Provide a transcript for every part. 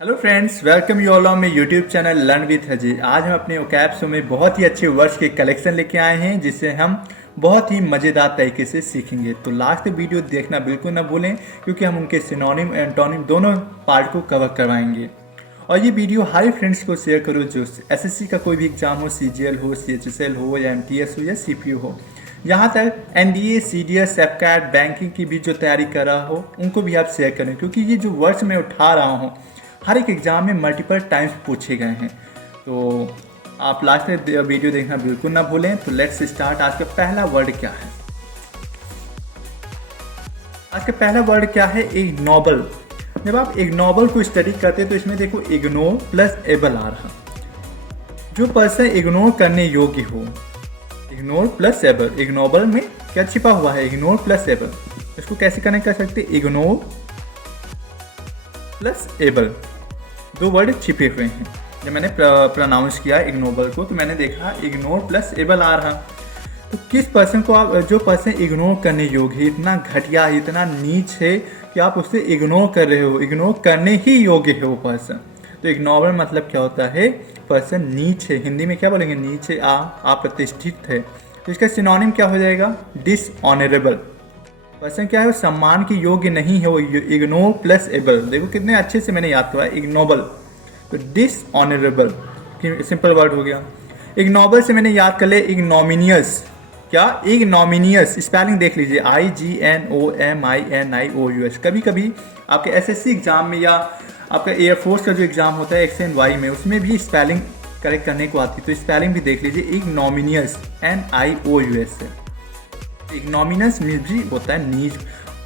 Hello friends, welcome you all on my YouTube channel learn with Ajay. आज हम अपने ओकैब्स में बहुत ही अच्छे वर्ड्स के कलेक्शन लेके आए हैं जिससे हम बहुत ही मज़ेदार तरीके से सीखेंगे। तो लास्ट वीडियो देखना बिल्कुल ना भूलें क्योंकि हम उनके सिनोनिम एंटोनिम दोनों पार्ट को कवर करवाएंगे। और ये वीडियो हर फ्रेंड्स को शेयर करो जो एसएससी का कोई भी एग्जाम हो, सीजीएल हो, सीएचएसएल हो या एमटीएस हो या सीपीयू हो। यहाँ तक एनडीए, सीडीएस, सेफकैट, बैंकिंग की भी जो तैयारी कर रहा हो उनको भी आप शेयर करें क्योंकि ये जो वर्ड्स मैं उठा रहा हूँ हर एक एग्जाम में मल्टीपल टाइम्स पूछे गए हैं। तो आप लास्ट में वीडियो देखना बिल्कुल ना भूलें। तो लेट्स स्टार्ट। आज का पहला वर्ड क्या है? आज का पहला वर्ड क्या है? इग्नोबल। जब आप इग्नोबल को स्टडी करते हैं तो इसमें देखो इग्नोर प्लस एबल आ रहा। जो पर्सन इग्नोर करने योग्य हो, इग्नोर प्लस एबल। इग्नोबल में क्या छिपा हुआ है? Ignore plus able. इसको कैसे कनेक्ट कर सकते? इग्नोर प्लस एबल, दो वर्ड छिपे हुए हैं। जब मैंने प्रोनाउंस किया इग्नोबल को तो मैंने देखा इग्नोर प्लस एबल आ रहा। तो किस पर्सन को आप, जो पर्सन इग्नोर करने योग्य है, इतना घटिया है, इतना नीच है कि आप उससे इग्नोर कर रहे हो, इग्नोर करने ही योग्य है वो पर्सन। तो इग्नोबल मतलब क्या होता है? पर्सन नीच है। हिंदी में क्या बोलेंगे? नीच है, अप्रतिष्ठित है। तो इसका सिनोनिम क्या हो जाएगा? डिसऑनरेबल। पर्सन क्या है? वो सम्मान के योग्य नहीं है, वो इग्नोर प्लस एबल। देखो कितने अच्छे से मैंने याद किया। इग्नोबल तो डिसऑनरेबल सिंपल वर्ड हो गया। इग्नोबल से मैंने याद कर लिया इग्नोमिनियस। क्या? इग्नोमिनियस स्पेलिंग देख लीजिए, IGNOMINIOUS। कभी कभी आपके एसएससी एग्जाम में या आपका एयरफोर्स का जो एग्जाम होता है एक्स एंड वाई में, उसमें भी स्पेलिंग करेक्ट करने को आती है। तो स्पेलिंग भी देख लीजिए, इग्नोमिनियस NIOUS है। इग्नोमिनस मीन्स भी होता है नीच,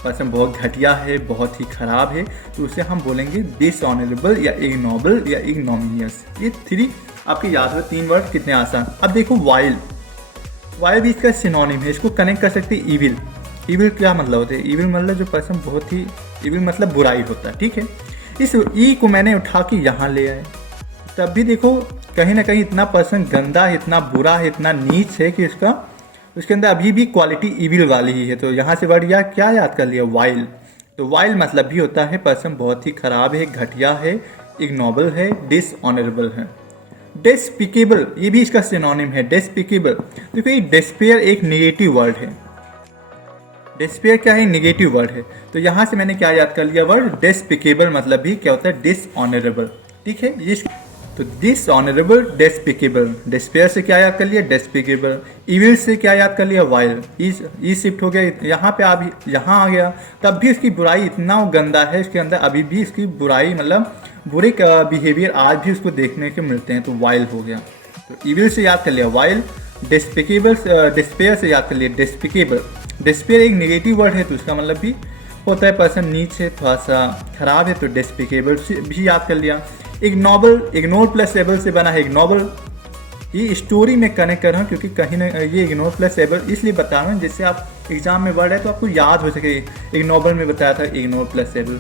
पर्सन बहुत घटिया है, बहुत ही खराब है, तो उसे हम बोलेंगे डिसऑनरेबल या इग्नोबल या इग्नोमिनियस। ये थ्री आपके याद हो, तीन वर्ड कितने आसान। अब देखो वाइल। वाइल भी इसका सिनोनिम है, इसको कनेक्ट कर सकते हैं इविल। इविल क्या मतलब होता है? इविल मतलब जो पर्सन बहुत ही, इविल मतलब बुराई होता है, ठीक है। इस ई को मैंने उठा के यहाँ ले आए, तब भी देखो कहीं ना कहीं इतना पर्सन गंदा है, इतना बुरा है, इतना नीच है कि उसके अंदर अभी भी क्वालिटी इविल वाली ही है। तो यहाँ से वर्ड क्या याद कर लिया? वाइल। तो वाइल मतलब भी होता है पर्सन बहुत ही खराब है, घटिया है, इग्नोबल है, डिसऑनरेबल है। डेस्पिकेबल, ये भी इसका सिनोनिम है, डेस्पिकेबल। देखो ये डेस्पेयर एक नेगेटिव वर्ड है। डेस्पेयर क्या है? नेगेटिव वर्ड है। तो यहाँ से मैंने क्या याद कर लिया? वर्ड डेस्पिकेबल मतलब भी क्या होता है? डिसऑनरेबल, ठीक है। ये तो डिसऑनरेबल, डेस्पिकेबल। डेस्पेयर से क्या याद कर लिया? डेस्पिकेबल। इविल से क्या याद कर लिया? वाइल। ई शिफ्ट हो गया, यहाँ पे आप यहाँ आ गया, तब भी इसकी बुराई इतना गंदा है, इसके अंदर अभी भी इसकी बुराई मतलब बुरे बिहेवियर आज भी उसको देखने को मिलते हैं। तो वाइल हो गया। तो इविल से याद कर लिया वाइल। डेस्पिकेबल, डिस्पेयर से याद कर लिया डेस्पिकेबल। डिस्पेयर एक नेगेटिव वर्ड है तो उसका मतलब भी होता है पर्सन नीच है, थोड़ा सा खराब है, तो डेस्पिकेबल भी याद कर लिया। इग्नोबल, इग्नोर प्लस एबल से बना है इग्नोबल। ये स्टोरी में कनेक्ट कर रहा हूँ क्योंकि कहीं ना ये इग्नोर प्लस एबल इसलिए बता रहा हूँ जिससे आप एग्जाम में वर्ड है तो आपको याद हो सके। इग्नोबल में बताया था इग्नोर प्लस एबल।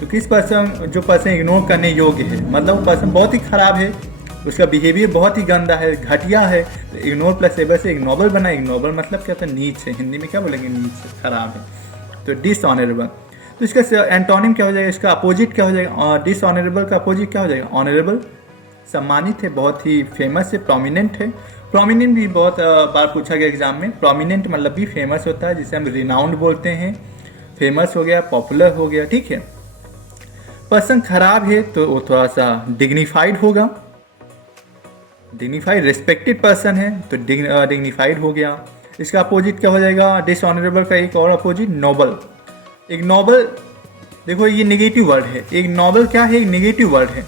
तो किस पर्सन, जो पर्सन इग्नोर करने योग्य है, मतलब वो पर्सन बहुत ही खराब है, उसका बिहेवियर बहुत ही गंदा है, घटिया है, तो इग्नोर प्लस एबल से इग्नोबल बना। इग्नोबल मतलब क्या होता है? नीच है। हिंदी में क्या बोलेंगे? नीच, खराब है। तो डिसऑनरेबल। तो इसका एंटोनिम क्या हो जाएगा? इसका अपोजिट क्या हो जाएगा? डिसऑनरेबल का अपोजिट क्या हो जाएगा? ऑनरेबल। सम्मानित है, बहुत ही फेमस है, प्रोमिनेंट है। प्रोमिनेंट भी बहुत बार पूछा गया एग्जाम में। प्रोमिनेंट मतलब भी फेमस होता है, जिसे हम रिनाउंड बोलते हैं। फेमस हो गया, पॉपुलर हो गया, ठीक है। पर्सन खराब है तो वो थोड़ा सा डिग्निफाइड होगा। डिग्निफाइड रिस्पेक्टेड पर्सन है तो डिग्निफाइड हो गया। इसका अपोजिट क्या हो जाएगा? डिसऑनरेबल का एक और अपोजिट नोबल। इग्नोबल, देखो ये नेगेटिव वर्ड है। इग्नोबल क्या है? एक नेगेटिव वर्ड है,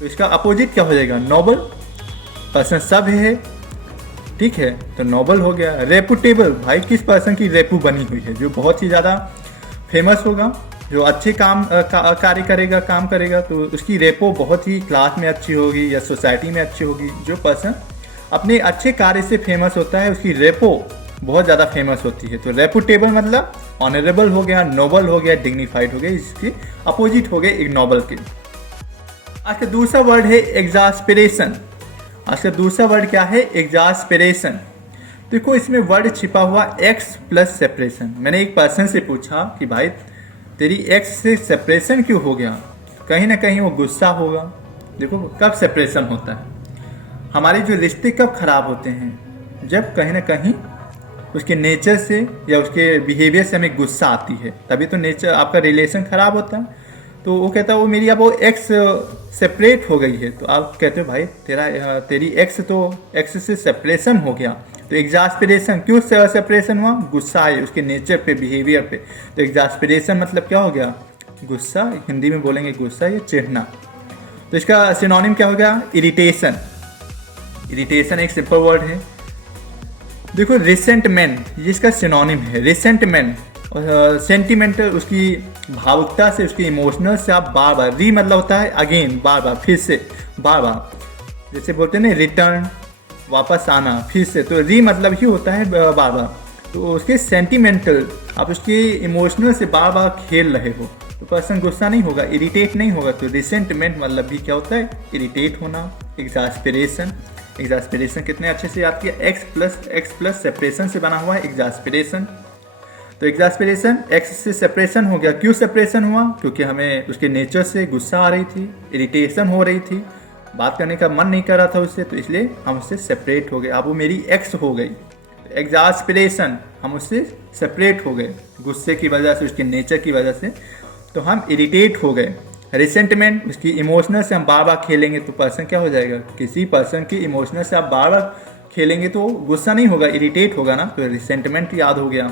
तो इसका अपोजिट क्या हो जाएगा? नोबल। पर्सन सब है, ठीक है, तो नोबल हो गया। रेपुटेबल, भाई किस पर्सन की रेपू बनी हुई है, जो बहुत ही ज़्यादा फेमस होगा, जो अच्छे कार्य करेगा, काम करेगा, तो उसकी रेपो बहुत ही क्लास में अच्छी होगी या सोसाइटी में अच्छी होगी। जो पर्सन अपने अच्छे कार्य से फेमस होता है उसकी रेपो बहुत ज़्यादा फेमस होती है। तो रेपुटेबल मतलब ऑनरेबल हो गया, नोबल हो गया, डिग्निफाइड हो गया। इसके अपोजिट हो गए इग्नोबल के। आज का दूसरा वर्ड है एग्जास्पिरेशन। आज का दूसरा वर्ड क्या है? एग्जास्पिरेशन। देखो इसमें वर्ड छिपा हुआ एक्स प्लस सेपरेशन। मैंने एक पर्सन से पूछा कि भाई तेरी एक्स से सेपरेशन क्यों हो गया? कहीं ना कहीं वो गुस्सा होगा। देखो कब सेपरेशन होता है, हमारे जो रिश्ते कब खराब होते हैं, जब कहीं ना कहीं उसके नेचर से या उसके बिहेवियर से हमें गुस्सा आती है, तभी तो नेचर आपका रिलेशन खराब होता है। तो वो कहता है वो मेरी अब वो एक्स सेपरेट हो गई है, तो आप कहते हो भाई तेरी एक्स तो एक्स से सेपरेशन हो गया, तो एग्जास्पिरेशन क्यों सेपरेशन हुआ, गुस्सा आए उसके नेचर पे, बिहेवियर पे। तो एग्जास्पिरेशन मतलब क्या हो गया, गुस्सा, हिंदी में बोलेंगे गुस्सा या चिढ़ना। तो इसका सिनोनिम क्या हो गया, इरिटेशन। इरिटेशन एक सिंपल वर्ड है। देखो रिसेंटमेंट, ये इसका सिनोनिम है, रिसेंटमेंट और सेंटिमेंटल, उसकी भावुकता से, उसकी इमोशनल से आप बार बार, री मतलब होता है अगेन, बार बार, फिर से, बार बार, जैसे बोलते हैं ना रिटर्न, वापस आना, फिर से, तो री मतलब ही होता है बार बार। तो उसके सेंटिमेंटल, आप उसके इमोशनल से बार बार खेल रहे हो तो पर्सन गुस्सा नहीं होगा, इरिटेट नहीं होगा। तो रिसेंटमेंट मतलब भी क्या होता है, इरिटेट होना। एग्जास्पिरेशन, एग्जास्पिरेशन कितने अच्छे से याद किया, एक्स प्लस सेपरेशन से बना हुआ है एग्जास्पिरेशन। तो एग्जास्पिरेशन एक्स से सेपरेशन हो गया, क्यों सेपरेशन हुआ, क्योंकि हमें उसके नेचर से गुस्सा आ रही थी, इरिटेशन हो रही थी, बात करने का मन नहीं कर रहा था उससे, तो इसलिए हम उससे सेपरेट हो गए, अब वो मेरी एक्स हो गई। एग्जास्पिरेशन, हम उससे सेपरेट हो गए गुस्से की वजह से, उसके नेचर की वजह से, तो हम इरिटेट हो गए। रिसेंटमेंट, उसकी इमोशनल से हम बार बार खेलेंगे तो पर्सन क्या हो जाएगा, किसी पर्सन की इमोशनल से आप बार बार खेलेंगे तो गुस्सा नहीं होगा, इरिटेट होगा ना, तो रिसेंटमेंट याद हो गया।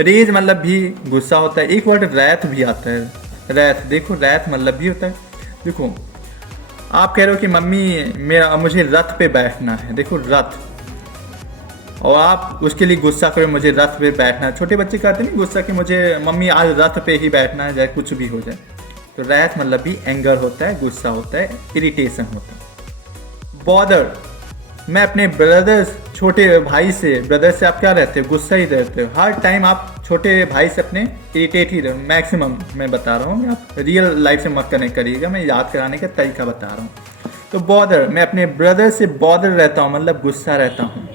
रेज मतलब भी गुस्सा होता है। एक वर्ड रैथ भी आता है, रैथ, देखो रैथ मतलब भी होता है। देखो आप कह रहे हो कि मम्मी मुझे रथ पे बैठना है, देखो रथ, और आप उसके लिए गुस्सा करो मुझे रथ पे बैठना है। छोटे बच्चे कहते नहीं गुस्सा कि मुझे मम्मी आज रथ पे ही बैठना है, चाहे कुछ भी हो जाए। तो रैथ मतलब भी एंगर होता है, गुस्सा होता है, इरिटेशन होता है। बॉदर, मैं अपने ब्रदर्स, छोटे भाई से, ब्रदर से आप क्या रहते हो, गुस्सा ही रहते हो हर टाइम, आप छोटे भाई से अपने इरिटेट ही रहो मैक्सिमम। मैं बता रहा हूँ, आप रियल लाइफ से मत कनेक्ट करिएगा, मैं याद कराने का तरीका बता रहा हूँ। तो बॉदर, मैं अपने ब्रदर से बॉदर रहता हूँ, मतलब गुस्सा रहता हूँ।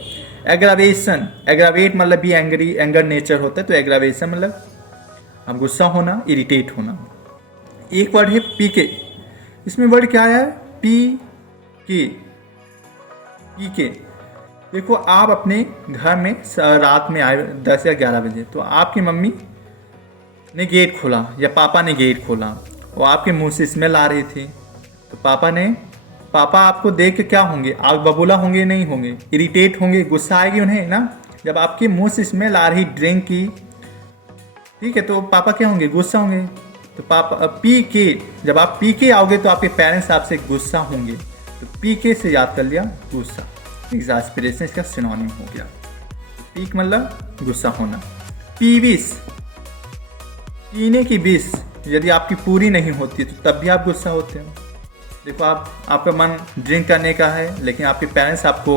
एग्रावेशन, एग्रावेट मतलब भी एंग्री, एंगर नेचर होता है, तो एग्रावेशन मतलब हम गुस्सा होना, इरिटेट होना। एक वर्ड है पीके, इसमें वर्ड क्या है, पी के, पी के। देखो आप अपने घर में रात में आए 10 या 11 बजे, तो आपकी मम्मी ने गेट खोला या पापा ने गेट खोला और आपके मुंह से स्मेल आ रही थी, तो पापा आपको देख के क्या होंगे, आग बबूला होंगे, नहीं होंगे, इरिटेट होंगे, गुस्सा आएगी उन्हें ना। जब आपके मुंह से स्मेल आ रही ड्रिंक की, ठीक है, तो पापा क्या होंगे, गुस्सा होंगे। तो पापा पी के, जब आप पी के आओगे तो आपके पेरेंट्स आपसे गुस्सा होंगे, तो पी के से याद कर लिया गुस्सा। एग्जास्पिरेशन इसका सिनोनिम हो गया। पीक मतलब गुस्सा होना। पीविस, पीने की विश यदि आपकी पूरी नहीं होती तो तब भी आप गुस्सा होते हो। देखो आपका मन ड्रिंक करने का है, लेकिन आपके पेरेंट्स आपको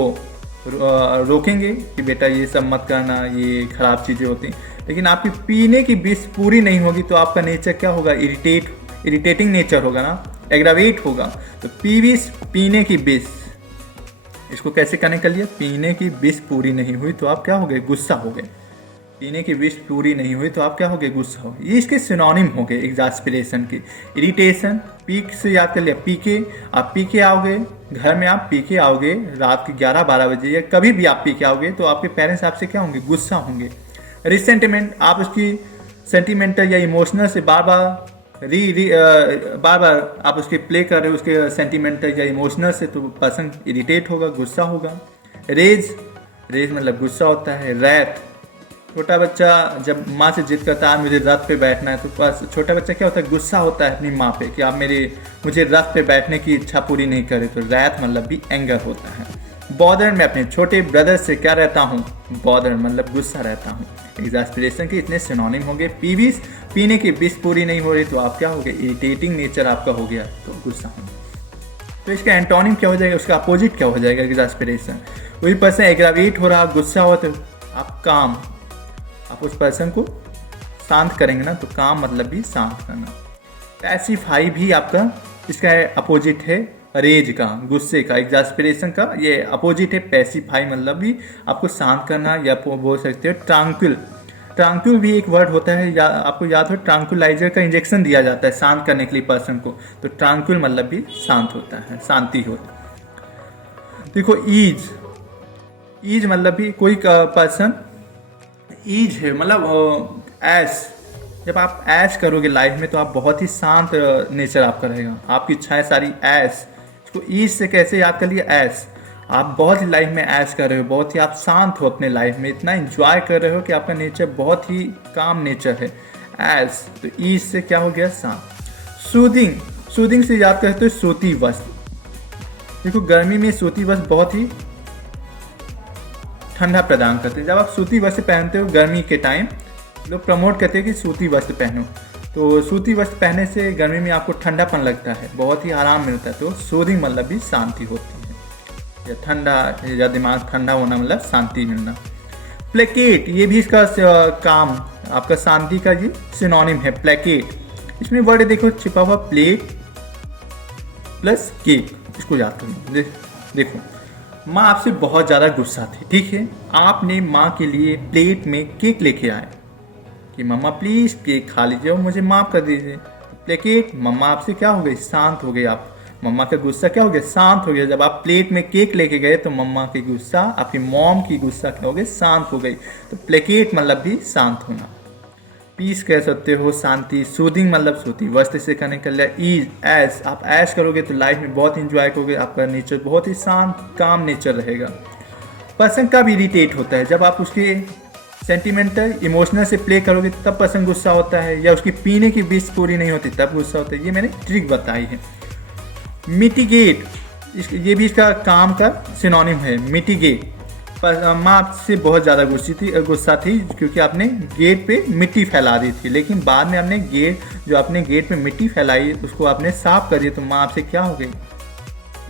रोकेंगे कि बेटा ये सब मत करना, ये खराब चीज़ें होती हैं, लेकिन आपकी पीने की विश पूरी नहीं होगी तो आपका नेचर क्या होगा, इरिटेटिंग नेचर होगा ना, एग्रावेट होगा। तो पीविस, पीने की विश, इसको कैसे कनेक्ट कर लिया, पीने की विश पूरी नहीं हुई तो आप क्या हो गए, गुस्सा हो गए। पीने की विश पूरी नहीं हुई तो आप क्या हो गए, गुस्सा हो गए। ये इसके सिनोनिम हो गए एग्जास्पिरेशन के। इरिटेशन, पीक से याद कर लिया, पीके, आप पीके आओगे घर में, आप पीके आओगे रात के 11-12 बजे या कभी भी आप पीके आओगे तो आपके पेरेंट्स आपसे क्या होंगे, गुस्सा होंगे। रिसेंटिमेंट, आप उसकी सेंटिमेंटल या इमोशनल से बार बार आप उसके प्ले कर रहे हो, उसके सेंटिमेंटल या इमोशनल से, तो पर्सन इरिटेट होगा, गुस्सा होगा। रेज मतलब गुस्सा होता है। रैथ, छोटा बच्चा जब माँ से जिद करता है मुझे रथ पे बैठना है, तो बस छोटा बच्चा क्या होता है, गुस्सा होता है अपनी माँ पे कि आप मुझे रथ पे बैठने की इच्छा पूरी नहीं करे, तो रैथ मतलब भी एंगर होता है। बॉदर, मैं अपने छोटे ब्रदर से क्या रहता हूँ, बॉदर मतलब गुस्सा रहता हूँ। एग्जास्पिरेशन के इतने सिनोनिम हो गए। पीविस, पीने की विश पूरी नहीं हो रही तो आप क्या हो गए, इरिटेटिंग नेचर आपका हो गया, तो गुस्सा होना। तो इसका एंटोनिम क्या हो जाएगा, उसका अपोजिट क्या हो जाएगा, एग्जास्पिरेशन। वही पर्सन एग्रावेट हो रहा, गुस्सा हो, तो आप काम, आप उस पर्सन को शांत करेंगे ना, तो काम मतलब भी शांत करना। पैसिफाई भी आपका इसका अपोजिट है, रेज का, गुस्से का, एग्जास्पिरेशन का ये अपोजिट है। पैसिफाई मतलब भी आपको शांत करना, या बोल सकते हो ट्रांक्विल। ट्रांक्यूल भी एक वर्ड होता है, आपको याद हो, ट्रांक्यूलाइजर का इंजेक्शन दिया जाता है शांत करने के लिए पर्सन को, तो ट्रांक्यूल मतलब भी शांत होता है, शांति होता है। देखो ईज मतलब भी कोई पर्सन ईज है, मतलब ऐश, जब आप ऐश करोगे लाइफ में तो आप बहुत ही शांत नेचर आपका रहेगा, आपकी इच्छाएं सारी ऐश। इसको ईज से कैसे याद कर लिया, ऐश, आप बहुत ही लाइफ में ऐश कर रहे हो, बहुत ही आप शांत हो अपने लाइफ में, इतना एंजॉय कर रहे हो कि आपका नेचर बहुत ही काम नेचर है, ऐश। तो ईज से क्या हो गया, शांत। सूदिंग से याद करते हो सूती वस्त्र। देखो गर्मी में सूती वस्त्र बहुत ही ठंडा प्रदान करते हैं। जब आप सूती वस्त्र पहनते हो गर्मी के टाइम, लोग प्रमोट करते हैं कि सूती वस्त्र पहनो, तो सूती वस्त्र पहनने से गर्मी में आपको ठंडापन लगता है, बहुत ही आराम मिलता है। तो सूदिंग मतलब भी शांति होती है, या ठंडा, या दिमाग ठंडा होना मतलब शांति मिलना। प्लेकेट, ये भी इसका काम, आपका शांति का ये सिनोनिम है, प्लेकेट। इसमें वर्ड देखो छिपा हुआ, प्लेट प्लस केक, इसको याद करो। देखो माँ आपसे बहुत ज़्यादा गुस्सा थी, ठीक है, आपने माँ के लिए प्लेट में केक लेके आए कि मम्मा प्लीज़ केक खा लीजिए और मुझे माफ़ कर दीजिए। प्लेकेट, मम्मा आपसे क्या हो गई, शांत हो गई आप, मम्मा का गुस्सा क्या हो गया, शांत हो गया। जब आप प्लेट में केक लेके गए तो मम्मा की गुस्सा, आपकी मॉम की गुस्सा क्या हो गई, शांत हो गई। तो प्लेकेट मतलब भी शांत होना। पीस कह सकते हो, शांति। सूदिंग मतलब सूती वस्त्र से कनेक्ट कर लिया। ईज, ऐश, आप ऐश करोगे तो लाइफ में बहुत इंजॉय करोगे, आपका नेचर बहुत ही शांत काम नेचर रहेगा। पर्सन कब इरिटेट होता है, जब आप उसके सेंटिमेंटल इमोशनल से प्ले करोगे तब पर्सन गुस्सा होता है, या उसकी पीने की विश पूरी नहीं होती तब गुस्सा होता है। ये मैंने ट्रिक बताई है। मिटिगेट, ये भी इसका काम का सिनोनिम है, मिटिगेट। पर माँ आपसे बहुत ज़्यादा गुस्सा थी क्योंकि आपने गेट पे मिट्टी फैला दी थी, लेकिन बाद में आपने आपने गेट पे मिट्टी फैलाई उसको आपने साफ कर दिया, तो माँ आपसे क्या हो गई,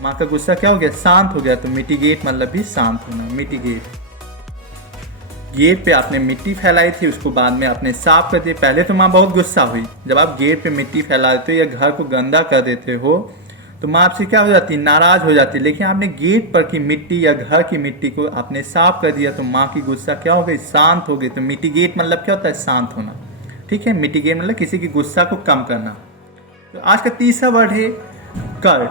माँ का गुस्सा क्या हो गया, शांत हो गया। तो मिटिगेट मतलब भी शांत होना। मिटिगेट, गेट पे आपने मिट्टी फैलाई थी, उसको बाद में आपने साफ कर दिया। पहले तो माँ बहुत गुस्सा हुई, जब आप गेट पे मिट्टी फैला देते हो या घर को गंदा कर देते हो तो माँ आपसे क्या हो जाती है, नाराज हो जाती है। लेकिन आपने गेट पर की मिट्टी या घर की मिट्टी को आपने साफ कर दिया तो माँ की गुस्सा क्या हो गई, शांत हो गई। तो मिटिगेट मतलब क्या होता है, शांत होना, ठीक है। मिटिगेट मतलब किसी की गुस्सा को कम करना। तो आज का तीसरा वर्ड है कर्ट।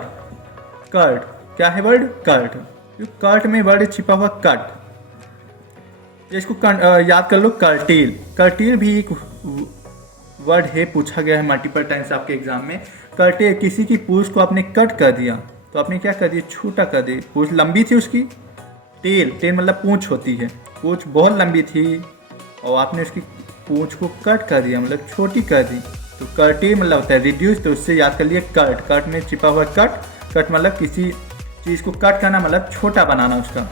कर्ट क्या है वर्ड, कर्ट। कर्ट में वर्ड छिपा हुआ कट, इसको याद कर लो, कर्टेल। कर्टेल भी एक वर्ड है, पूछा गया है मल्टीपल टाइम्स आपके एग्जाम में। कर्टेल, किसी की पूंछ को आपने कट कर दिया तो आपने क्या कर दिया, छोटा कर दिया। पूंछ लंबी थी उसकी, टेल मतलब पूंछ होती है, पूंछ बहुत लंबी थी और आपने उसकी पूंछ को कट कर दिया मतलब छोटी कर दी। तो कर्टेल मतलब होता है रिड्यूस, तो उससे याद कर लिए कट। कट में छिपा हुआ कट मतलब किसी चीज़ को कट करना मतलब छोटा बनाना उसका।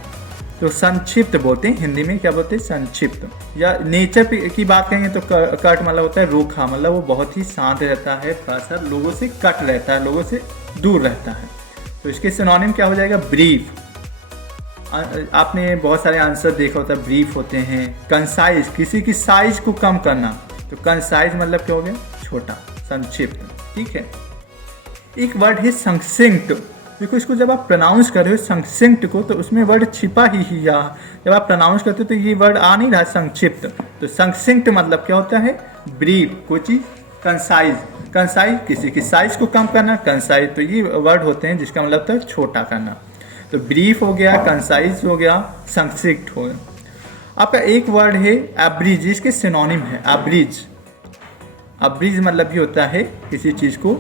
तो संक्षिप्त बोलते हैं, हिंदी में क्या बोलते हैं, संक्षिप्त। या नेचर की बात करेंगे तो कट मतलब होता है रूखा, मतलब वो बहुत ही शांत रहता है, थोड़ा सा लोगों से कट रहता है, लोगों से दूर रहता है। तो इसके सिनोनिम क्या हो जाएगा, ब्रीफ। आपने बहुत सारे आंसर देखा होता है, ब्रीफ होते हैं। कंसाइज, किसी की साइज को कम करना, तो कंसाइज मतलब क्या हो गया, छोटा, संक्षिप्त, ठीक है। एक वर्ड है संक्षिप्त। देखो इसको जब आप प्रोनाउंस कर रहे हो संक्षिप्त को, तो उसमें वर्ड छिपा ही या जब आप प्रोनाउंस करते हो तो ये वर्ड आ नहीं रहा संक्षिप्त। तो संक्षिप्त मतलब क्या होता है, ब्रीफ, कोई चीज़। कंसाइज किसी की साइज को कम करना, कंसाइज। तो ये वर्ड होते हैं जिसका मतलब होता है छोटा करना। तो ब्रीफ हो गया, कंसाइज हो गया, संक्षिप्त हो गया। आपका एक वर्ड है एब्रिज, इसके सिनोनिम है एब्रिज। एब्रिज मतलब भी होता है किसी चीज़ को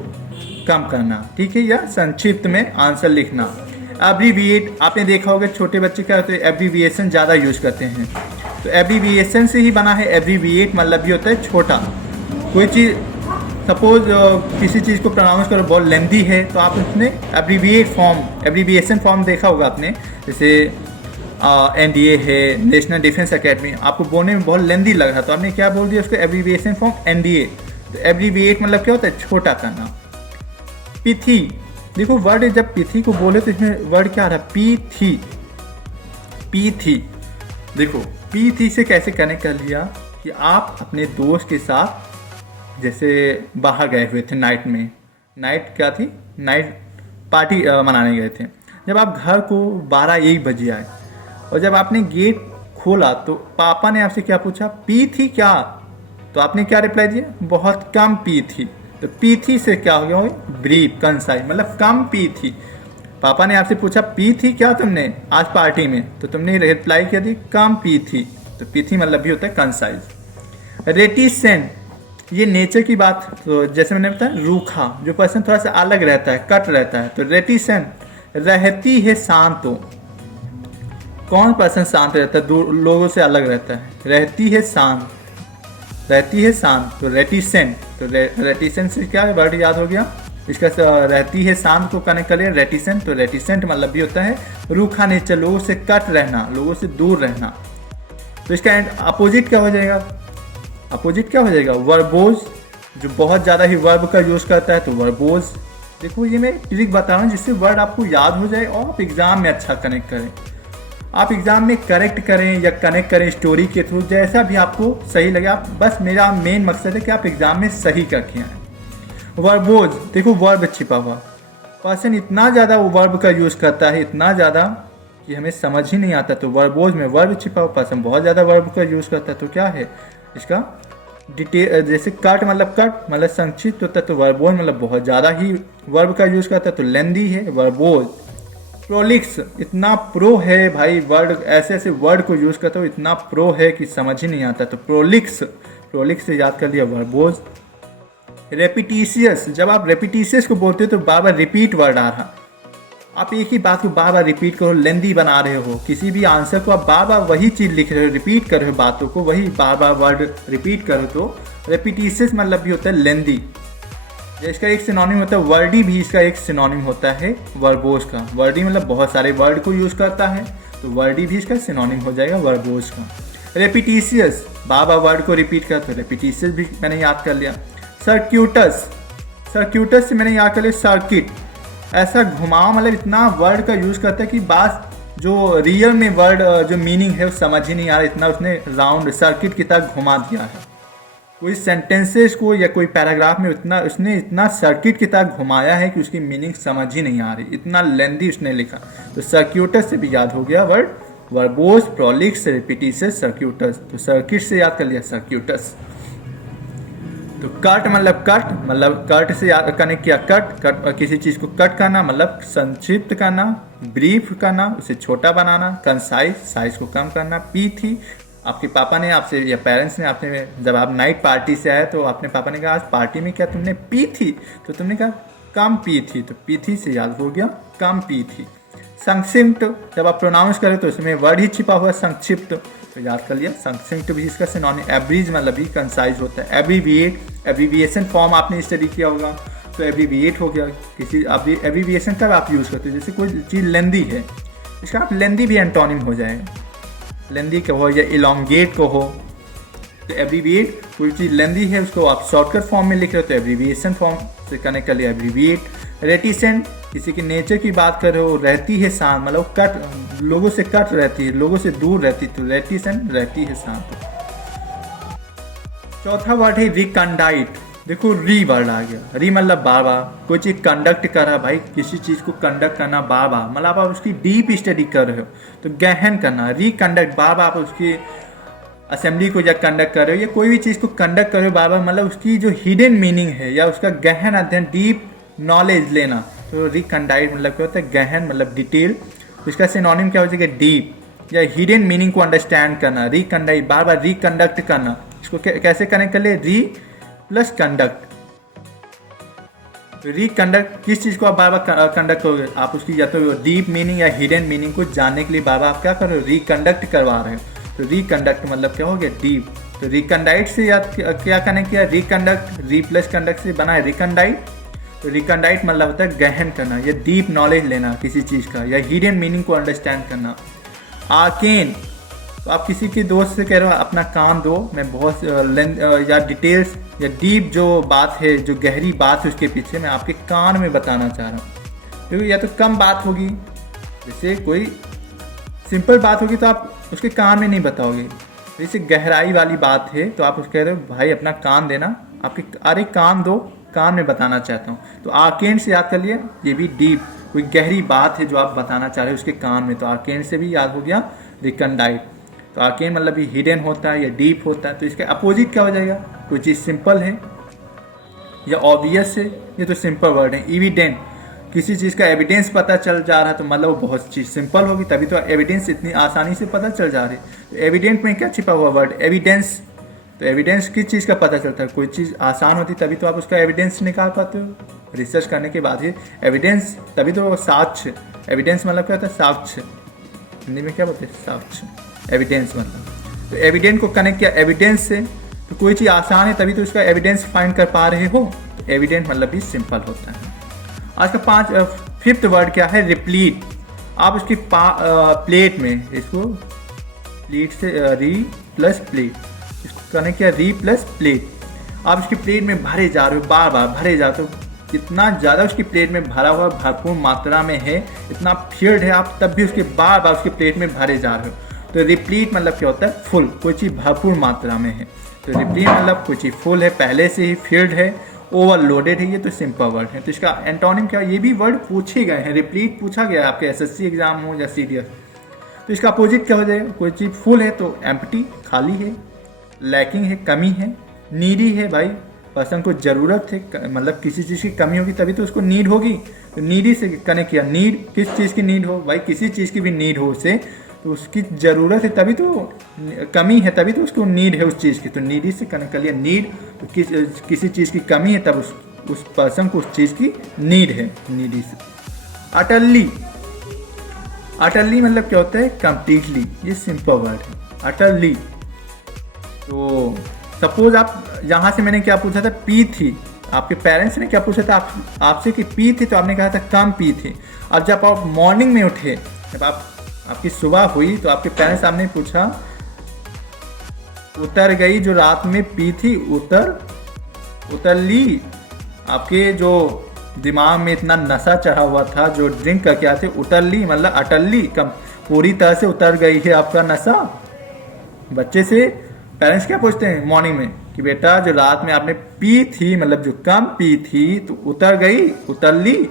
कम करना, ठीक है, या संक्षिप्त में आंसर लिखना। एब्रीविएट, आपने देखा होगा छोटे बच्चे क्या होते हैं, एब्रीविएशन ज़्यादा यूज करते हैं, तो एब्रीविएशन से ही बना है। एब्रीविएट मतलब भी होता है छोटा। कोई चीज़ सपोज किसी चीज़ को प्रोनाउंस करो बहुत लेंदी है, तो आप उसमें एब्रीविएशन फॉर्म देखा होगा आपने, जैसे NDA है, नेशनल डिफेंस एकेडमी, आपको बोलने में बहुत लेंदी लग रहा तो आपने क्या बोल दिया उसको, एब्रीविएशन फॉर्म NDA। तो एब्रीविएट मतलब क्या होता है, छोटा करना। पिथी, देखो वर्ड जब पिथी को बोले तो इसमें वर्ड क्या आ रहा है, पीथी। देखो पीथी से कैसे कनेक्ट कर लिया कि आप अपने दोस्त के साथ जैसे बाहर गए हुए थे नाइट क्या थी, नाइट पार्टी मनाने गए थे। जब आप घर को 12-1 बजे आए और जब आपने गेट खोला तो पापा ने आपसे क्या पूछा, पी थी क्या? तो आपने क्या रिप्लाई दिया, बहुत कम पी थी। तो पी थी से क्या हो गया, ब्रीफ, कंसाइज, मतलब कम पी थी। पापा ने आपसे पूछा पी थी क्या तुमने आज पार्टी में, तो तुमने रिप्लाई क्या दी, कम पी थी। तो पी थी मतलब भी होता है कंसाइज। रेटिसेंट, ये नेचर की बात, तो जैसे मैंने बताया रूखा, जो पर्सन थोड़ा सा अलग रहता है, कट रहता है। तो रेटिसेंट, रहती है शांत हो। कौन पर्सन शांत रहता है, दूर लोगों से अलग रहता है, रहती है शांत, रहती है शांत। तो रेटिसेंट, तो रेटिसेंट से क्या वर्ड याद हो गया, इसका रहती है शांत को कनेक्ट करें रेटिसेंट। तो रेटिसेंट मतलब भी होता है रूखा नेचर, लोगों से कट रहना, लोगों से दूर रहना। तो इसका अपोजिट क्या हो जाएगा, अपोजिट क्या हो जाएगा, वर्बोज, जो बहुत ज़्यादा ही वर्ब का यूज़ करता है। तो वर्बोज, देखो ये मैं ट्रिक बता रहा हूँ जिससे वर्ड आपको याद हो जाए और आप एग्जाम में अच्छा कनेक्ट करें। आप एग्जाम में करेक्ट करें या कनेक्ट करें स्टोरी के थ्रू, जैसा भी आपको सही लगे। आप बस, मेरा मेन मकसद है कि आप एग्जाम में सही करके आए। वर्बोज, देखो वर्ब छिपा हुआ, पर्सन इतना ज़्यादा वो वर्ब का यूज़ करता है, इतना ज़्यादा कि हमें समझ ही नहीं आता। तो वर्बोज में वर्ब छिपा हुआ, पर्सन बहुत ज़्यादा वर्ब का यूज़ करता है। तो क्या है इसका डिटेल, जैसे कट मतलब संक्षिप्त होता है। तो वर्बोज मतलब बहुत ज़्यादा ही वर्ब का यूज़ करता है, तो लेंदी है वर्बोज। प्रोलिक्स, इतना प्रो है भाई, वर्ड ऐसे ऐसे वर्ड को यूज़ करता हूँ, इतना प्रो है कि समझ ही नहीं आता। तो प्रोलिक्स, प्रोलिक्स से याद कर लिया वर्बोज। रेपिटिशियस, जब आप रेपिटिशियस को बोलते हो तो बार बार रिपीट वर्ड आ रहा, आप एक ही बात को बार बार रिपीट करो, लेंदी बना रहे हो, किसी भी आंसर को आप बार बार वही चीज़ लिख रहे हो, रिपीट कर रहे हो बातों को, वही बार बार वर्ड रिपीट करो। तो रेपिटिशियस मतलब भी होता है लेंदी। इसका एक सिनोनिम होता है वर्डी, भी इसका एक सिनोनिम होता है वर्बोज का। वर्डी मतलब बहुत सारे वर्ड को यूज़ करता है, तो वर्डी भी इसका सिनोनिम हो जाएगा वर्बोज का। रेपिटिशियस, बार बार वर्ड को रिपीट कर, तो रेपिटिशियस भी मैंने याद कर लिया। सर्क्यूटस, सर्क्यूटस से मैंने याद कर लिया सर्किट, ऐसा घुमाव, मतलब इतना वर्ड का यूज़ करता है कि बात जो रियल में वर्ड जो मीनिंग है वो समझ ही नहीं आ रहा, इतना उसने राउंड सर्किट की तरह घुमा दिया है। कोई सेंटेंसेस को या कोई पैराग्राफ में उसने इतना सर्किट की तरह घुमाया है कि उसकी मीनिंग समझ ही नहीं आ रही, इतना लेंदी उसने लिखा। तो सर्क्यूटस से भी याद हो गया वर्ड वर्बोज, प्रोलिक्स, रेपिटिशियस, सर्क्यूटस। तो सर्किट से याद कर लिया सर्क्यूटस। तो कट मतलब कट से कनेक्ट किया, कट किसी चीज़ को कट करना मतलब संक्षिप्त करना, ब्रीफ करना, उसे छोटा बनाना, कंसाइज, साइज को कम करना। पी थी, आपके पापा ने आपसे या पेरेंट्स ने आपने, जब आप नाइट पार्टी से आए तो आपने पापा ने कहा आज पार्टी में क्या तुमने पी थी, तो तुमने कहा कम पी थी। तो पी थी से याद हो गया कम पी थी। संक्षिप्त, जब आप प्रोनाउंस करें तो इसमें वर्ड ही छिपा हुआ संक्षिप्त, तो याद कर लिया संक्षिप्त भी इसका सिनोनिम। एब्रीज मतलब भी कंसाइज होता है। एब्रीविएट, एब्रीविएशन फॉर्म आपने स्टडी किया होगा, तो एब्रीविएट हो गया। किसी आप एब्रीविएशन कब आप यूज़ करते हो, जैसे कोई चीज़ लेंदी है, इसका आप लेंदी भी एंटोनिम हो जाएगा, लेंदी को हो या इलोंगेट को हो। तो एब्रीविएट, कोई चीज़ लेंदी है उसको आप शॉर्टकट फॉर्म में लिख रहे हो तो एब्रीविएशन फॉर्म से कनेक्ट कर लिया एब्रीविएट। रेटिसेंट, किसी के नेचर की बात कर रहे हो, रहती है शांत मतलब कट, लोगों से कट रहती है, लोगों से दूर रहती है, तो रेटिसेंट, रहती है शांत। चौथा वर्ड है रिकंडाइट। देखो री वर्ड आ गया, री मतलब बार बार कोई चीज़ कंडक्ट कर रहा, भाई किसी चीज़ को कंडक्ट करना बार बार, मतलब आप उसकी डीप स्टडी कर रहे हो तो गहन करना। रिकंडक्ट, बार बार आप उसकी असेंबली को या कंडक्ट कर रहे हो या कोई भी चीज़ को कंडक्ट कर रहे हो बार बार, मतलब उसकी जो हिडन मीनिंग है या उसका गहन अध्ययन, डीप नॉलेज लेना। तो रिकंडाइट मतलब क्या होता है, गहन मतलब डिटेल। तो इसका सिनोनिम क्या हो जाएगा, डीप या हिडन मीनिंग को अंडरस्टैंड करना। रिकंडाइट, बार बार रिकंडक्ट करना। इसको कैसे कनेक्ट कर ले, री प्लस कंडक्ट। रिकंडक्ट, किस चीज़ को आप बार बार कंडक्ट करोगे, आप उसकी या तो डीप मीनिंग या हिडन मीनिंग को जानने के लिए बार बार आप क्या कर रहे हो, रिकंडक्ट करवा रहे हो। तो रिकंडक्ट मतलब क्या हो गया, डीप। तो रिकंडाइट से याद क्या कनेक्ट किया, रिकंडक्ट, री प्लस कंडक्ट से बना है रिकंडाइट। तो रिकंडाइट मतलब होता है गहन करना या डीप नॉलेज लेना किसी चीज़ का, या हिडन मीनिंग को अंडरस्टैंड करना। आर्केन, तो आप किसी के दोस्त से कह रहे हो अपना कान दो, मैं बहुत या डिटेल्स या डीप जो बात है, जो गहरी बात है उसके पीछे मैं आपके कान में बताना चाह रहा हूँ। क्योंकि या तो कम बात होगी, जैसे कोई सिंपल बात होगी तो आप उसके कान में नहीं बताओगे, जैसे गहराई वाली बात है तो आप उसके कह रहे हो भाई अपना कान देना, आपके अरे कान दो, कान में बताना चाहता हूँ। तो आर्केन से याद कर लिया, ये भी डीप, कोई गहरी बात है जो आप बताना चाह रहे हो उसके कान में, तो आर्केन से भी याद हो गया रिकंडाइट। तो आर्केन मतलब ये हिडन होता है या डीप होता है। तो इसका अपोजिट क्या हो जाएगा? कोई चीज़ सिंपल है या ऑब्वियस है, ये तो सिंपल वर्ड है। एविडेंट, किसी चीज़ का एविडेंस पता चल जा रहा है तो मतलब वो बहुत चीज़ सिंपल होगी, तभी तो एविडेंस इतनी आसानी से पता चल जा रही है। तो एविडेंट में क्या छिपा हुआ वर्ड? एविडेंस। तो एविडेंस किस चीज़ का पता चलता है? कोई चीज़ आसान होती तभी तो आप उसका एविडेंस निकाल पाते हो, रिसर्च करने के बाद ही एविडेंस, तभी तो साक्ष्य। एविडेंस मतलब क्या होता है? साक्ष्य। हिंदी में क्या बोलते हैं? साक्ष्य। एविडेंस मतलब, तो एविडेंट को कनेक्ट किया एविडेंस से, तो कोई चीज़ आसान है तभी तो उसका एविडेंस फाइंड कर पा रहे हो। तो एविडेंट मतलब भी सिंपल होता है। आज का फिफ्थ वर्ड क्या है? रिप्लीट। आप उसकी प्लेट में, इसको प्लेट से री प्लस प्लेट, इसको कनेक्ट किया री प्लस प्लेट। आप उसकी प्लेट में भरे जा रहे हो, बार बार भरे जाते हो, इतना ज़्यादा उसकी प्लेट में भरा हुआ भरपूर मात्रा में है, इतना फील्ड है, आप तब भी उसके बार बार उसकी प्लेट में भरे जा रहे हो। तो रिप्लीट मतलब क्या होता है? फुल। कोई चीज़ भरपूर मात्रा में है। तो रिप्लीट मतलब कोई चीज़ फुल है, पहले से ही फील्ड है, ओवरलोडेड है। ये तो सिंपल वर्ड है। तो इसका एंटोनिम क्या? ये भी वर्ड पूछे गए हैं, रिप्लीट पूछा गया है आपके एसएससी एग्जाम हो या सीडीएस। तो इसका अपोजिट क्या हो जाएगा? कोई चीज़ फुल है तो एम्प्टी, खाली है, लैकिंग है, कमी है, नीडी है, भाई पर्सन को ज़रूरत है, मतलब किसी चीज़ की कमी होगी तभी तो उसको नीड होगी। तो नीडी से कनेक्ट किया। नीड, किस चीज़ की नीड हो? भाई किसी चीज़ की भी नीड हो उसे, तो उसकी ज़रूरत है तभी तो, कमी है तभी तो उसको नीड है उस चीज़ की। तो नीडी से कनेक्ट कर लिया नीड। तो किसी चीज़ की कमी है तब उस पर्सन को उस चीज़ की नीड है, नीडी से। अटरली। अटरली मतलब क्या होता है? कंप्लीटली। ये सिंपल वर्ड है, अटरली। तो सपोज आप यहाँ से, मैंने क्या पूछा था? पी थी। आपके पेरेंट्स ने क्या पूछा था आपसे कि पी थी, तो आपने कहा था कम पी थी। अब जब आप मॉर्निंग में उठे, जब आपकी सुबह हुई, तो आपके पेरेंट्स आपने पूछा उतर गई जो रात में पी थी, उतर ली। आपके जो दिमाग में इतना नशा चढ़ा हुआ था, जो ड्रिंक करके आते, उतर ली मतलब अटली, कम पूरी तरह से उतर गई है आपका नशा। बच्चे से पेरेंट्स क्या पूछते हैं मॉर्निंग में कि बेटा जो रात में आपने पी थी, मतलब जो कम पी थी, तो उतर गई, उतर ली,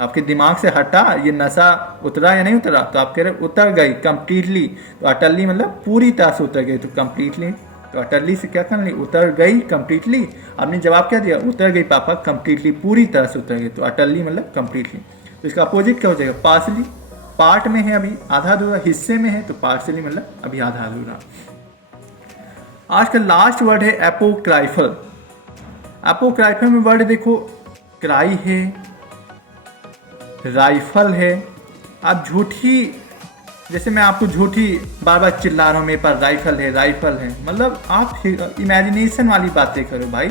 आपके दिमाग से हटा, ये नशा उतरा या नहीं उतरा? तो आप कह रहे उतर गई कंप्लीटली। तो अटली मतलब पूरी तरह से उतर गई, तो कंप्लीटली। तो अटली से क्या करना? उतर गई कंप्लीटली। आपने जवाब क्या दिया? उतर गई पापा कंप्लीटली, पूरी तरह से उतर गई। तो अटली मतलब कंप्लीटली। तो इसका अपोजिट क्या हो जाएगा? पार्सली। पार्ट में है, अभी आधा अधूरा, हिस्से में है, तो पार्सली मतलब अभी आधा अधूरा। आज का लास्ट वर्ड है एपोक्राइफल। एपोक्राइफल में वर्ड देखो, क्राई है, राइफल है। आप झूठी, जैसे मैं आपको झूठी बार बार चिल्ला रहा हूँ, मेरे पास राइफल है, मतलब आप इमेजिनेशन वाली बातें करो भाई।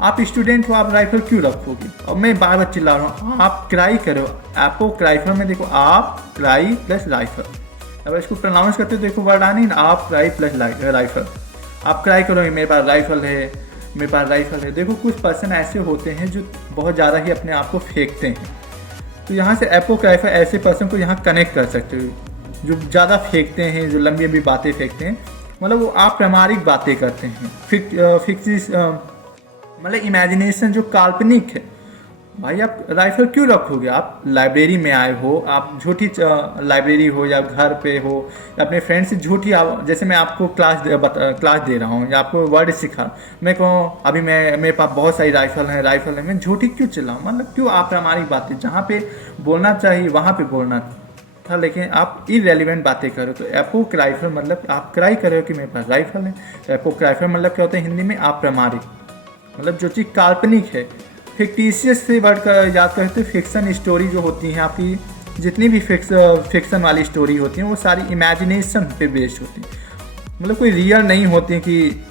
आप स्टूडेंट हो, आप राइफल क्यों रखोगे? और मैं बार बार चिल्ला रहा हूँ, आप क्राई करो। एपोक्राइफल में देखो, आप क्राई प्लस राइफल। अब इसको प्रोनाउंस करते हो, देखो वर्ड आने, आप क्राई प्लस राइफल। आप क्राई करोगे मेरे पास राइफल है, मेरे पास राइफल है। देखो कुछ पर्सन ऐसे होते हैं जो बहुत ज़्यादा ही अपने आप को फेंकते हैं। तो यहाँ से एपोक्राइफल ऐसे पर्सन को यहाँ कनेक्ट कर सकते हो, जो ज़्यादा फेंकते हैं, जो लंबी लंबी बातें फेंकते हैं, मतलब वो अप्रामाणिक बातें करते हैं, फिक्स मतलब इमेजिनेशन जो काल्पनिक है। भाई आप राइफल क्यों रखोगे? आप लाइब्रेरी में आए हो, आप झूठी लाइब्रेरी हो या घर पे हो या अपने फ्रेंड से झूठी, जैसे मैं आपको क्लास दे रहा हूँ या आपको वर्ड सिखा, मैं कहूँ अभी मेरे पास बहुत सारी राइफल है, मैं झूठी क्यों चिल्लाऊँ? मतलब क्यों अप्रामाणिक बातें? जहाँ पे बोलना चाहिए वहाँ पे बोलना था, लेकिन आप इरेलीवेंट बातें करो। तो एपोक्राइफल मतलब आप क्राई कर रहे हो कि मेरे पास राइफल है। तो एपोक्राइफल मतलब क्या होता है हिंदी में? अप्रामाणिक, मतलब जो चीज़ काल्पनिक है। फिक्टिशियस से वर्ड का याद करते हैं, फिक्सन स्टोरी जो होती हैं आपकी, जितनी भी फिक्सन वाली स्टोरी होती हैं वो सारी इमेजिनेशन पे बेस्ड होती हैं, मतलब कोई रियल नहीं होती कि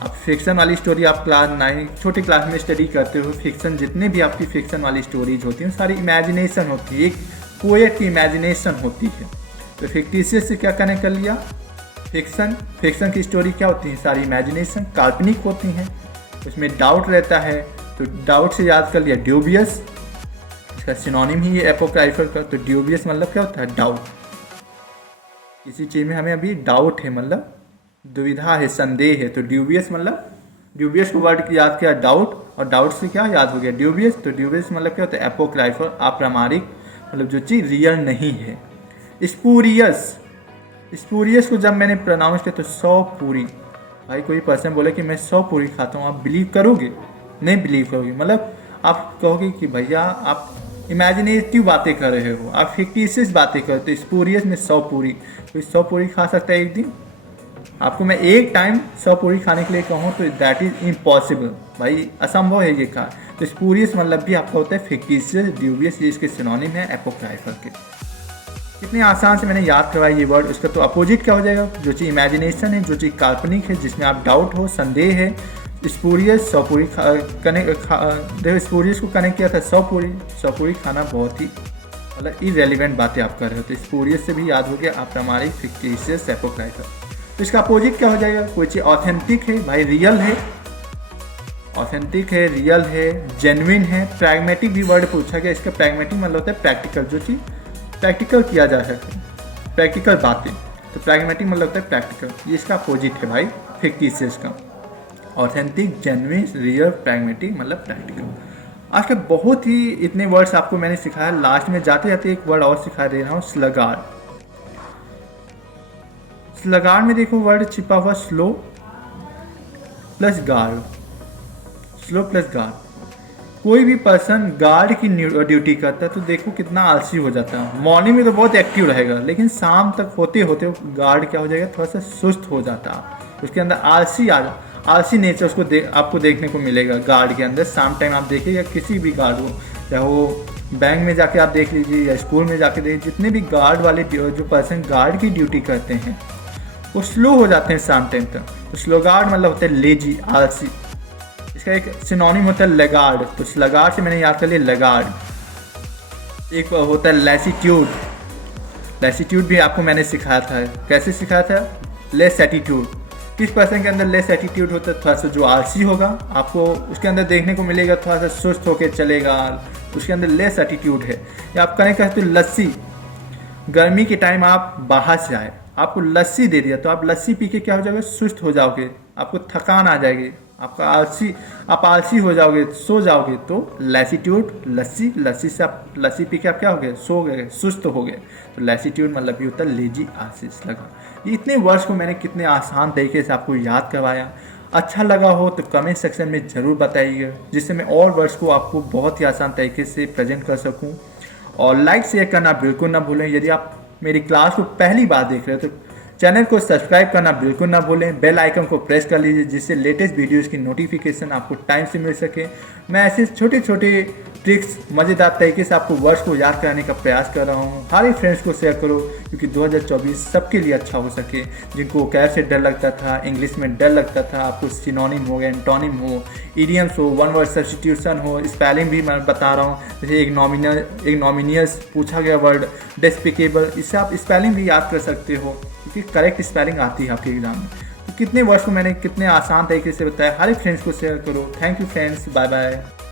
आप फिक्सन वाली स्टोरी आप क्लास 9 छोटी क्लास में स्टडी करते हो। फिक्सन जितने भी आपकी फिक्सन वाली स्टोरीज होती हैं सारी इमेजिनेशन होती है, एक पोएट की इमेजिनेशन होती है। तो फिक्टिशियस से क्या कनेक्ट कर लिया? फिक्सन की स्टोरी क्या होती है? सारी इमेजिनेशन, काल्पनिक होती हैं, उसमें डाउट रहता है। तो डाउट से याद कर लिया ड्यूबियस, इसका सिनोनिम ही है एपोक्राइफल का। तो ड्यूबियस मतलब क्या होता है? डाउट। किसी चीज़ में हमें अभी डाउट है, मतलब दुविधा है, संदेह है, तो ड्यूबियस मतलब, ड्यूबियस को वर्ड याद किया डाउट, और डाउट से क्या याद हो गया? ड्यूबियस। तो ड्यूबियस मतलब क्या होता है? एपोक्राइफल, अप्रामाणिक, मतलब जो चीज़ रियल नहीं है। स्पूरियस, स्पूरियस को जब मैंने प्रोनाउंस किया तो 100 पूरी, भाई कोई पर्सन बोले कि मैं 100 पूरी खाता हूँ, आप बिलीव करोगे? नहीं बिलीव करोगे। मतलब आप कहोगे कि भैया आप इमेजिनेटिव बातें कर रहे हो, आप फिक्टिशियस बातें कर रहे हो। तो स्पूरियस में 100 पूरी, कोई 100 पूरी खा सकता है एक दिन? आपको मैं एक टाइम 100 पूरी खाने के लिए कहूँ तो दैट इज इम्पॉसिबल, भाई असंभव है ये खा। तो स्पूरियस मतलब भी आपका होता है फिक्टिशियस, ड्यूबियस, ये इसके सिनोनिम है एपोक्राइफल के। कितने आसान से मैंने याद करवाया ये वर्ड। उसका तो अपोजिट क्या हो जाएगा? जो चीज़ इमेजिनेशन है, जो चीज़ काल्पनिक है, जिसमें आप डाउट हो, संदेह है। स्पूरियस 100 पूरी देखो स्पूरियस को कनेक्ट किया था 100 पूरी खाना बहुत ही मतलब इरेलीवेंट बातें आप कर रहे हो। तो स्पूरियस से भी याद हो गया आप हमारी फिक्टिशियस एपोक्राइफल। तो इसका अपोजिट क्या हो जाएगा? कोई चीज़ ऑथेंटिक है, भाई रियल है, ऑथेंटिक है, रियल है, जेन्युइन है। प्रैग्मेटिक भी वर्ड पूछा गया, इसका प्रैग्मेटिक मतलब होता है प्रैक्टिकल, जो चीज़ प्रैक्टिकल किया जा सकता है, प्रैक्टिकल बातें। तो प्रैग्मेटिक मतलब होता है प्रैक्टिकल, ये इसका अपोजिट है भाई फिक्टिशियस का। ऑथेंटिक, जेन्युइन, रियल, प्रैग्मेटिक मतलब प्रैक्टिकल। आज का बहुत ही इतने वर्ड्स आपको मैंने सिखाया। लास्ट में जाते जाते एक वर्ड और सिखा दे रहा हूँ, स्लगार्ड। स्लगार्ड में देखो वर्ड छिपा हुआ slow plus guard, slow plus guard. कोई भी पर्सन गार्ड की ड्यूटी करता है तो देखो कितना आलसी हो जाता है। मॉर्निंग में तो बहुत एक्टिव रहेगा, लेकिन शाम तक होते होते गार्ड क्या हो जाएगा? थोड़ा सा सुस्त हो जाता है, उसके अंदर आलसी नेचर उसको आपको देखने को मिलेगा गार्ड के अंदर। शाम टाइम आप देखिएगा किसी भी गार्ड को, चाहे वो बैंक में जाके आप देख लीजिए या स्कूल में जाके देखिए, जितने भी गार्ड वाले जो पर्सन गार्ड की ड्यूटी करते हैं वो स्लो हो जाते हैं शाम टाइम तक। तो स्लो गार्ड मतलब होता है लेजी, आलसी। इसका एक सिनोनिम होता है लेगार्ड। तो स्लगार्ड से मैंने याद कर लिया लेगार्ड। एक होता है लैसीट्यूड। लैसीट्यूड भी आपको मैंने सिखाया था, कैसे सिखाया था? Less attitude. किस पर्सन के अंदर लेस एटीट्यूड होता है? थोड़ा सा जो आलसी होगा, आपको उसके अंदर देखने को मिलेगा थोड़ा सा सुस्त होकर चलेगा, उसके अंदर लेस एटीट्यूड है। या आप कहें कहते लस्सी, गर्मी के टाइम आप बाहर से आए, आपको लस्सी दे दिया तो आप लस्सी पी के क्या हो जाओगे? सुस्त हो जाओगे, आपको थकान आ जाएगी, आप आलसी हो जाओगे, सो जाओगे। तो लैसीट्यूड, लस्सी से आप लस्सी पी के आप क्या हो गए? सो गए, सुस्त हो गए। तो लैसीट्यूड मतलब भी होता है लेजी, आलसी। लगा ये इतने वर्ड्स को मैंने कितने आसान तरीके से आपको याद करवाया। अच्छा लगा हो तो कमेंट सेक्शन में ज़रूर बताइए, जिससे मैं और वर्ड्स को आपको बहुत ही आसान तरीके से प्रेजेंट कर सकूँ। और लाइक शेयर करना बिल्कुल ना भूलें। यदि आप मेरी क्लास को पहली बार देख रहे हो तो चैनल को सब्सक्राइब करना बिल्कुल ना भूलें। बेल आइकन को प्रेस कर लीजिए, जिससे लेटेस्ट वीडियोस की नोटिफिकेशन आपको टाइम से मिल सके। मैं ऐसे छोटे छोटे ट्रिक्स मज़ेदार तरीके से आपको वर्ड्स को याद कराने का प्रयास कर रहा हूँ। हमारे फ्रेंड्स को शेयर करो, क्योंकि 2024 सबके लिए अच्छा हो सके। जिनको कैर से डर लगता था, इंग्लिश में डर लगता था, आपको सिनोनिम हो, एंटोनिम हो, इडियम्स हो, वन वर्ड सब्स्टिट्यूशन हो, स्पेलिंग भी मैं बता रहा हूँ। जैसे एक नॉमिनियस पूछा गया वर्ड डेस्पिकेबल, इससे आप स्पेलिंग भी याद कर सकते हो, क्योंकि करेक्ट स्पेलिंग आती है आपके एग्जाम में। तो कितने वर्ड्स को मैंने कितने आसान तरीके से बताया। हर एक फ्रेंड्स को शेयर करो। Thank you friends, bye bye.